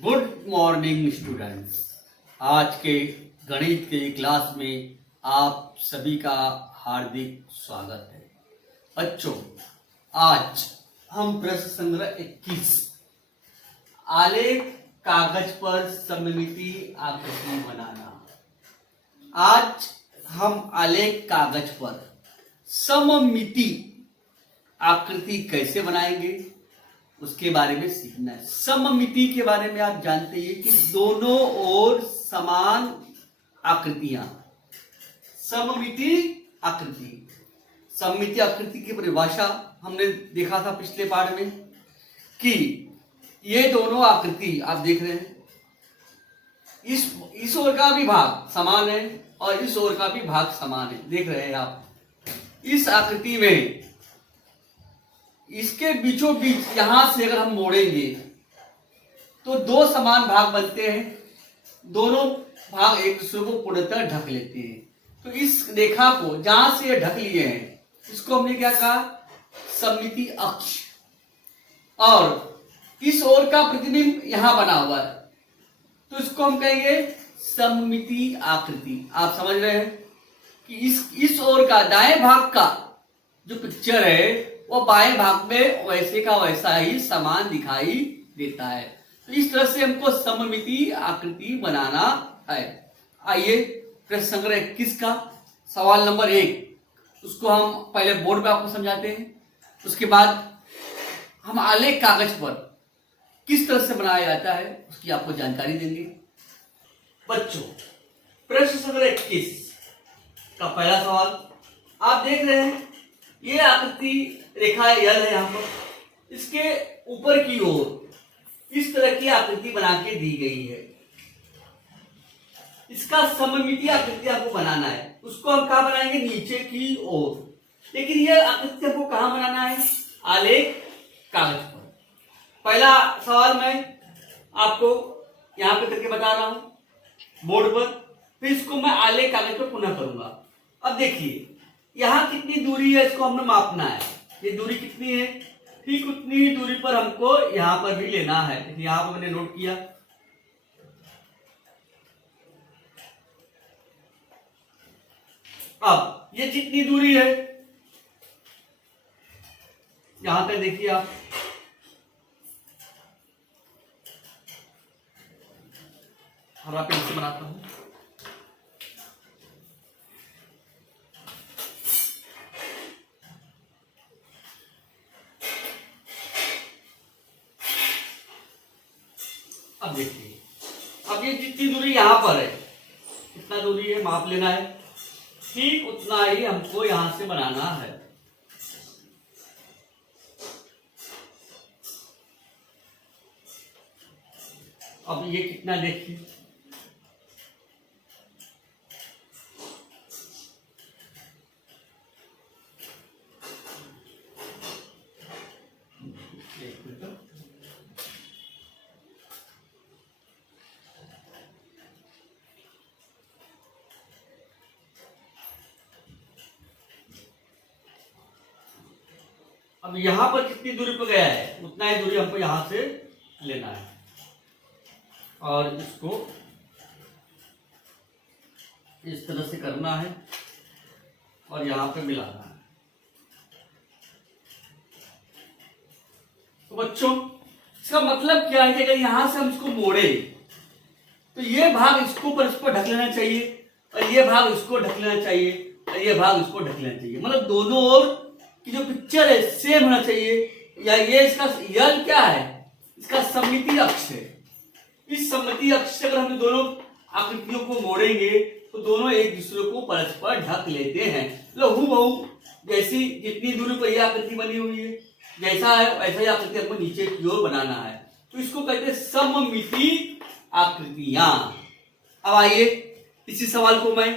Good morning students. आज के गणित के क्लास में आप सभी का हार्दिक स्वागत है। बच्चों, आज हम प्रश्न संग्रह 21 आलेख कागज पर सममिति आकृति बनाना। आज हम आलेख कागज पर सममिति आकृति कैसे बनाएंगे उसके बारे में सीखना है। सममिति के बारे में आप जानते हैं कि दोनों ओर समान आकृतियां, सममिति आकृति। सममिति आकृति की परिभाषा हमने देखा था पिछले पाठ में कि ये दोनों आकृति आप देख रहे हैं, इस ओर का भी भाग समान है और इस ओर का भी भाग समान है। देख रहे हैं आप इस आकृति में, इसके बीचों बीच यहां से अगर हम मोड़ेंगे तो दो समान भाग बनते हैं। दोनों भाग एक दूसरे को पूर्णतः ढक लेते हैं। तो इस रेखा को जहां से ये ढक लिए हैं इसको हमने क्या कहा, सममिति अक्ष। और इस ओर का प्रतिबिंब यहां बना हुआ है तो इसको हम कहेंगे सममिति आकृति। आप समझ रहे हैं कि इस ओर का दाएं भाग का जो पिक्चर है वो बाएं भाग में वैसे का वैसा ही समान दिखाई देता है। तो इस तरह से हमको सममिति आकृति बनाना है। आइए प्रश्न संग्रह 21 का सवाल नंबर 1 उसको हम पहले बोर्ड पे आपको समझाते हैं, उसके बाद हम आलेख कागज पर किस तरह से बनाया जाता है उसकी आपको जानकारी देंगे। बच्चों, प्रश्न संग्रह 21 का पहला सवाल आप देख रहे हैं, ये आकृति रेखा यल है। यहाँ पर इसके ऊपर की ओर इस तरह की आकृति बना के दी गई है। इसका सममिति आकृति आपको बनाना है। उसको हम कहाँ बनाएंगे, नीचे की ओर। लेकिन यह आकृति आपको कहाँ बनाना है, आलेख कागज पर। पहला सवाल मैं आपको यहाँ पे करके बता रहा हूं बोर्ड पर, फिर इसको मैं आलेख कागज पर पुनः करूंगा। अब देखिए यहाँ कितनी दूरी है, इसको हमने मापना है। ये दूरी कितनी है, ठीक उतनी ही दूरी पर हमको यहां पर भी लेना है। यहां पर मैंने नोट किया। अब ये जितनी दूरी है यहां तक देखिए आप, हरा पेन से बनाता हूं। अब देखिए, अब ये जितनी दूरी यहां पर है, कितना दूरी है माप लेना है, ठीक उतना ही हमको यहां से बनाना है। अब ये कितना देखिए, अब यहां पर कितनी दूरी पर गया है उतना ही दूरी हमको यहां से लेना है और इसको इस तरह से करना है और यहां पे मिलाना है। तो बच्चों, इसका मतलब क्या है कि अगर यहां से हम इसको मोड़े तो ये भाग इसको पर इसको ढक लेना चाहिए और ये भाग इसको ढक लेना चाहिए और ये भाग इसको ढक लेना चाहिए। मतलब दोनों ओर कि जो पिक्चर है सेम होना चाहिए। या ये इसका यल क्या है, इसका सममिति अक्ष है। इस सममिति अक्ष से अगर हम दोनों आकृतियों को मोड़ेंगे तो दोनों एक दूसरे को परस्पर ढक लेते हैं। मतलब हूबहू जैसी जितनी दूरी पर यह आकृति बनी हुई है, जैसा है वैसा ही आकृति हमको नीचे की ओर बनाना है। तो इसको कहते हैं सममिति आकृतियां। अब आइए इसी सवाल को मैं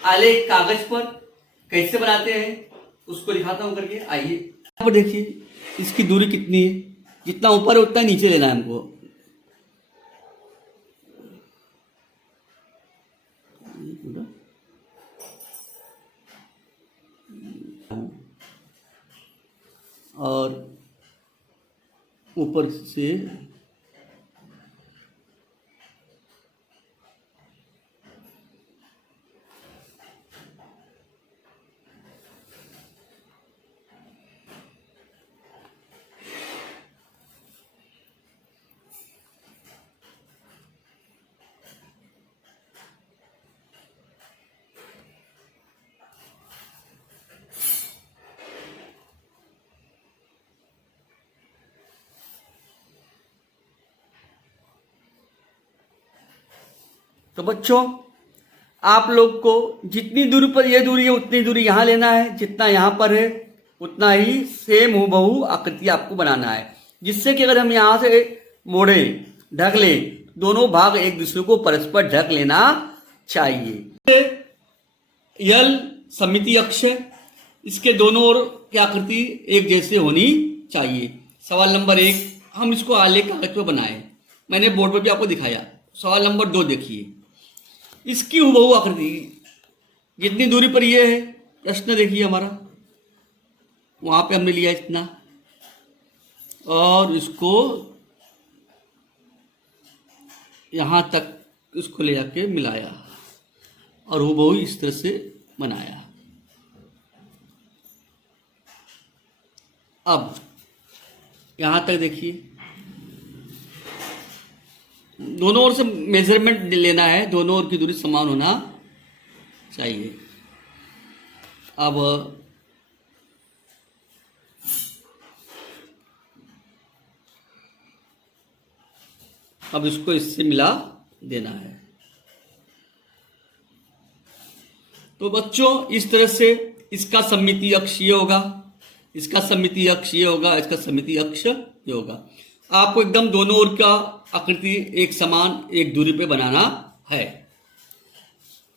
आलेख कागज पर कैसे बनाते हैं उसको दिखाता हूं करके। आइए यहाँ पर देखिए, इसकी दूरी कितनी है, जितना ऊपर है उतना नीचे लेना है हमको। और ऊपर से तो बच्चों आप लोग को जितनी दूरी पर यह दूरी है उतनी दूरी यहाँ लेना है, जितना यहाँ पर है उतना ही सेम हूबहू आकृति आपको बनाना है, जिससे कि अगर हम यहाँ से मोड़े ढक ले दोनों भाग एक दूसरे को परस्पर ढक लेना चाहिए। यल सममिति अक्ष है, इसके दोनों ओर की आकृति एक जैसे होनी चाहिए। सवाल नंबर 1 हम इसको आलेख कागज पर बनाए, मैंने बोर्ड पर भी आपको दिखाया। सवाल नंबर 2 देखिए, इसकी हूबहू आकृति जितनी दूरी पर यह है, प्रश्न देखिए हमारा वहां पे हमने लिया इतना और इसको यहां तक इसको ले जाके मिलाया और हूबहू इस तरह से बनाया। अब यहां तक देखिए, दोनों ओर से मेजरमेंट लेना है, दोनों ओर की दूरी समान होना चाहिए। अब इसको इससे मिला देना है। तो बच्चों इस तरह से इसका सममिति अक्ष ये होगा, इसका सममिति अक्ष ये होगा, इसका सममिति अक्ष ये होगा। आपको एकदम दोनों ओर का आकृति एक समान एक दूरी पे बनाना है।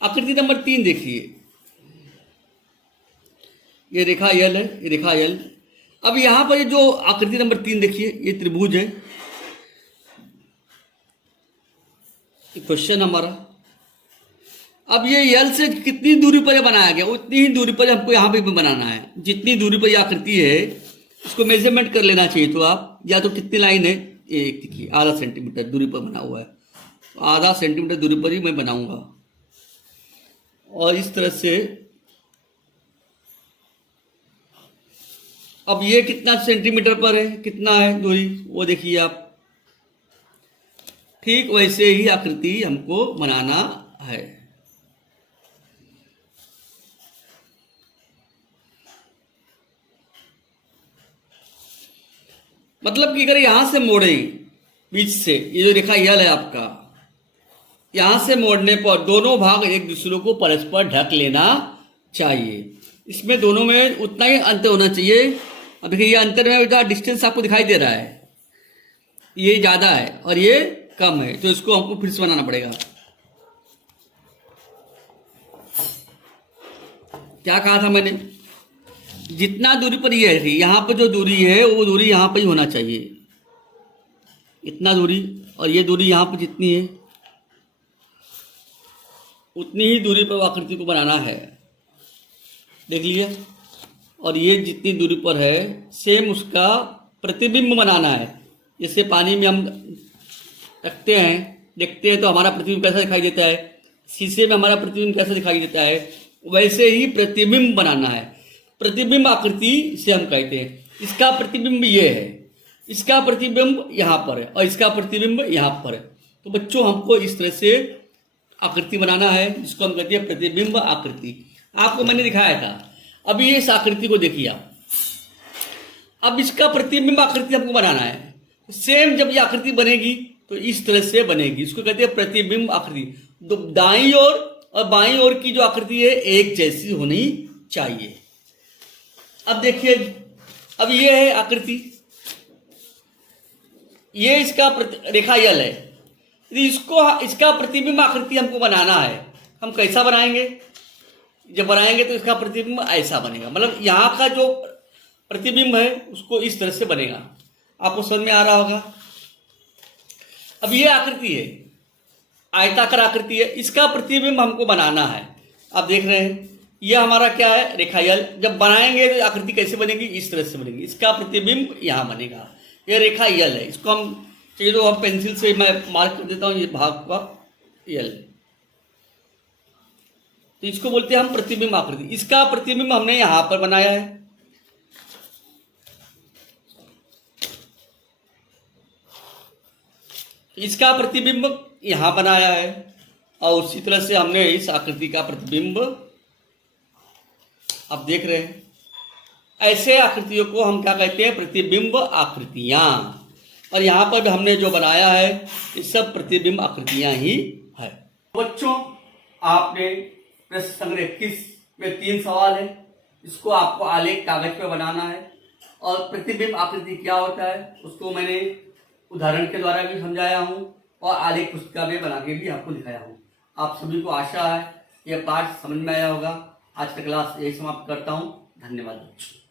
आकृति नंबर 3 देखिए, ये रेखा यल है, ये रेखा यल। अब यहां पर ये जो आकृति नंबर 3 देखिए, ये त्रिभुज है। क्वेश्चन हमारा, अब ये यल से कितनी दूरी पर बनाया गया उतनी ही दूरी पर हमको यहाँ पे भी बनाना है। जितनी दूरी पर ये आकृति है इसको मेजरमेंट कर लेना चाहिए। तो आप या तो कितनी लाइन है, एक देखिए आधा सेंटीमीटर दूरी पर बना हुआ है, तो आधा सेंटीमीटर दूरी पर ही मैं बनाऊंगा। और इस तरह से अब ये कितना सेंटीमीटर पर है, कितना है दूरी वो देखिए आप। ठीक वैसे ही आकृति हमको बनाना है। मतलब कि अगर यहां से मोड़े बीच से, ये जो रेखा यल है आपका, यहां से मोड़ने पर दोनों भाग एक दूसरे को परस्पर ढक लेना चाहिए। इसमें दोनों में उतना ही अंतर होना चाहिए। अब देखिए ये अंतर में डिस्टेंस आपको दिखाई दे रहा है, ये ज्यादा है और ये कम है, तो इसको हमको फिर से बनाना पड़ेगा। क्या कहा था मैंने, जितना दूरी पर ये है, यहां पर जो दूरी है वो दूरी यहां पर ही होना चाहिए, इतना दूरी, और ये दूरी यहां पर जितनी है उतनी ही दूरी पर आकृति को बनाना है। देख लीजिए, और ये जितनी दूरी पर है सेम उसका प्रतिबिंब बनाना है। जैसे पानी में हम रखते हैं, देखते हैं तो हमारा प्रतिबिंब कैसा दिखाई देता है, शीशे में हमारा प्रतिबिंब कैसा दिखाई देता है, वैसे ही प्रतिबिंब बनाना है। प्रतिबिंब आकृति से हम कहते हैं। इसका प्रतिबिंब ये है, इसका प्रतिबिंब यहाँ पर है और इसका प्रतिबिंब यहाँ पर है। तो बच्चों हमको इस तरह से आकृति बनाना है, जिसको हम कहते हैं प्रतिबिंब आकृति। आपको मैंने दिखाया था। अभी इस आकृति को देखिए आप, अब इसका प्रतिबिंब आकृति हमको बनाना है। सेम जब ये आकृति बनेगी तो इस तरह से बनेगी, इसको कहते हैं प्रतिबिंब आकृति। तो दाईं ओर और बाईं ओर की जो आकृति है एक जैसी होनी चाहिए। अब देखिए, अब ये है आकृति, ये इसका रेखा यल है। यदि इसको इसका प्रतिबिंब आकृति हमको बनाना है, हम कैसा बनाएंगे, जब बनाएंगे तो इसका प्रतिबिंब ऐसा बनेगा। मतलब यहाँ का जो प्रतिबिंब है उसको इस तरह से बनेगा। आपको समझ में आ रहा होगा। अब ये आकृति है, आयताकार आकृति है, इसका प्रतिबिंब हमको बनाना है। आप देख रहे हैं ये हमारा क्या है, रेखा यल। जब बनाएंगे तो आकृति कैसे बनेगी, इस तरह से बनेगी। इसका प्रतिबिंब यहाँ बनेगा, ये रेखा यल है। इसको हम चाहिए तो हम पेंसिल से मैं मार्क कर देता हूँ, ये भाग का यल, तो इसको बोलते हैं हम प्रतिबिंब आकृति। इसका प्रतिबिंब हमने यहां पर बनाया है। इसका प्रतिबिंब यहां बनाया है और उसी तरह से हमने इस आकृति का प्रतिबिंब, आप देख रहे हैं, ऐसे आकृतियों को हम क्या कहते हैं, प्रतिबिंब आकृतियां। और यहां पर हमने जो बनाया है ये सब प्रतिबिंब आकृतियां ही है। बच्चों, आपने प्रश्न संग्रह 21 में 3 सवाल है, इसको आपको आलेख कागज पे बनाना है और प्रतिबिंब आकृति क्या होता है उसको मैंने उदाहरण के द्वारा भी समझाया हूँ और आलेख पुस्तिका में बना के भी आपको दिखाया हूँ। आप सभी को आशा है यह पाठ समझ में आया होगा। आज का क्लास यही समाप्त करता हूँ। धन्यवाद बच्चों।